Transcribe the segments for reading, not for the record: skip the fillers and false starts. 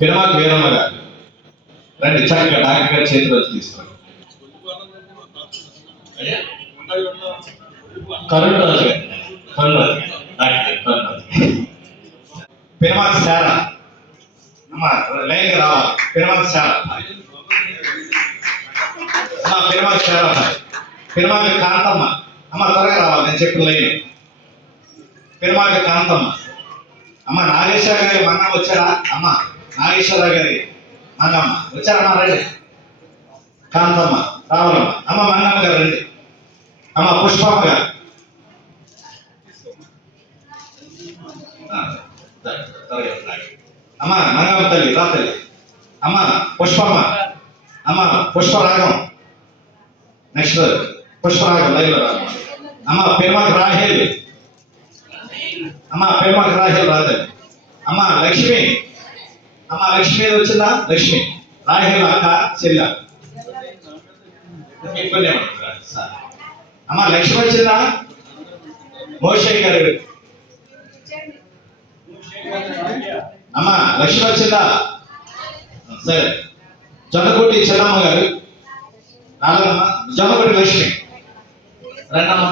పిరమాకు వీరమ్మ గారు రండి, చక్కగా డాక్టర్ గారి చేతిలో తీసుకోండి. కరుణరాజు గారు, కరుణరాజు డాక్టర్ కరుణరాజు. పిరమాకు శార అమ్మ లైన్ రావాలి. పిరమాకు శార, పిరమాకు శార, పిరమాకు కాంతమ్మ అమ్మ త్వరగా రావాలి, నేను చెప్పిన లైన్. పిరమాకు కాంతమ్మ అమ్మ. నాగేశ్వర గారి మంగమ్మ వచ్చారా అమ్మ? నాగేశ్వర గారి మంగమ్మ వచ్చారమ్మా, రండి. కాంతమ్మ రావాలమ్మ. అమ్మ మంగమ్మ గారు రండి. అమ్మ పుష్పమ్మ గారు, అమ్మ మంగమ్మ తల్లి రా తల్లి. అమ్మ పుష్పమ్మ, అమ్మ పుష్పరాగం. నెక్స్ట్ పుష్పరాగం లైవ్లో రా. అమ్మ పెరుమాకు రాహేల్, అమ్మ పెరుమాకు రాహేల్ రాదండి. అమ్మ లక్ష్మి, అమ్మ లక్ష్మి వచ్చిందా? లక్ష్మి రాహేల్ అక్క చెల్ల. అమ్మ లక్ష్మి వచ్చిందా? మోషే గారు. అమ్మ లక్ష్మి వచ్చిందా? సరే. జొన్నకోటి చెల్లమ్మ గారు రాలేదమ్మా. జొన్నకోటి లక్ష్మి రండమ్మా.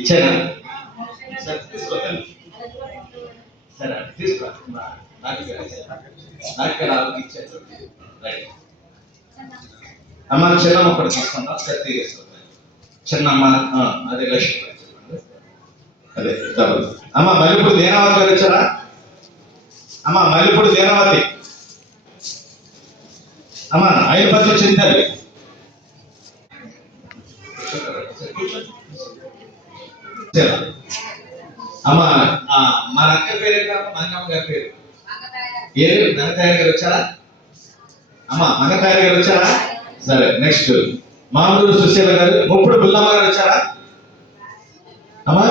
ఇచ్చారా? సరే తీసుకోవాలి. సరే తీసుకో. అమ్మ చిన్నమ్మ కూడా తీసుకుంటా. సరే తీసుకోవాలి. చిన్నమ్మ అదే లక్ష్మి అదే డబుల్. అమ్మ మల్లెపూడి దేనావతి గారు వచ్చారా? అమ్మ మల్లెపూడి దేనావతి. అమ్మ ఐపతి చింతలు. అమ్మ మన అక్క పేరు ఏంటమ్మా? మంగమ్మ గారి పేరు ఏరు మంగతాయ గారు వచ్చారా? అమ్మ మంగతాయ గారు వచ్చారా? సరే నెక్స్ట్ మామూలు సుశీల గారు. ముప్పుడు బుల్లమ్మ గారు వచ్చారా? అమ్మా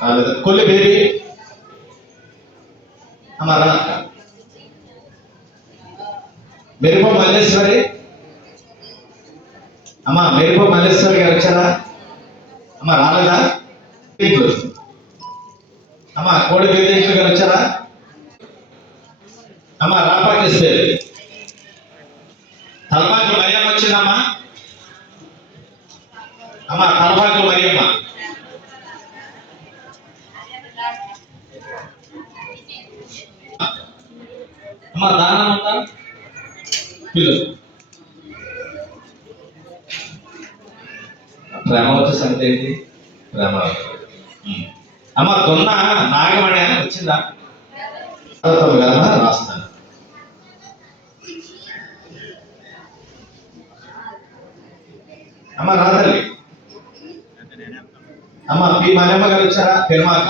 రాలేదు. కొల్లి బేబీ అమ్మ రా. మెరుపు మల్లేశ్వరి, అమ్మ మెరుపు మల్లేశ్వరి గారు వచ్చారా? అమ్మ రాలేదా? అమ్మ కోడి విజయేశ్వరి గారు వచ్చారా? అమ్మ రాపాకేశ్వరి. తలపాకి మరియమ్మ వచ్చిందమ్మా. అమ్మ తలపాకి మరియమ్మ. అమ్మ దానమ్మ పిల్లలు. ప్రేమవతి సంగతి ఏంటి? ప్రేమవతి. అమ్మ దొన్న నాగమణి అని వచ్చిందా? రాస్తాను. అమ్మ రాదండి. అమ్మ పి మనమ్మ గారు వచ్చారా? పెరుమాక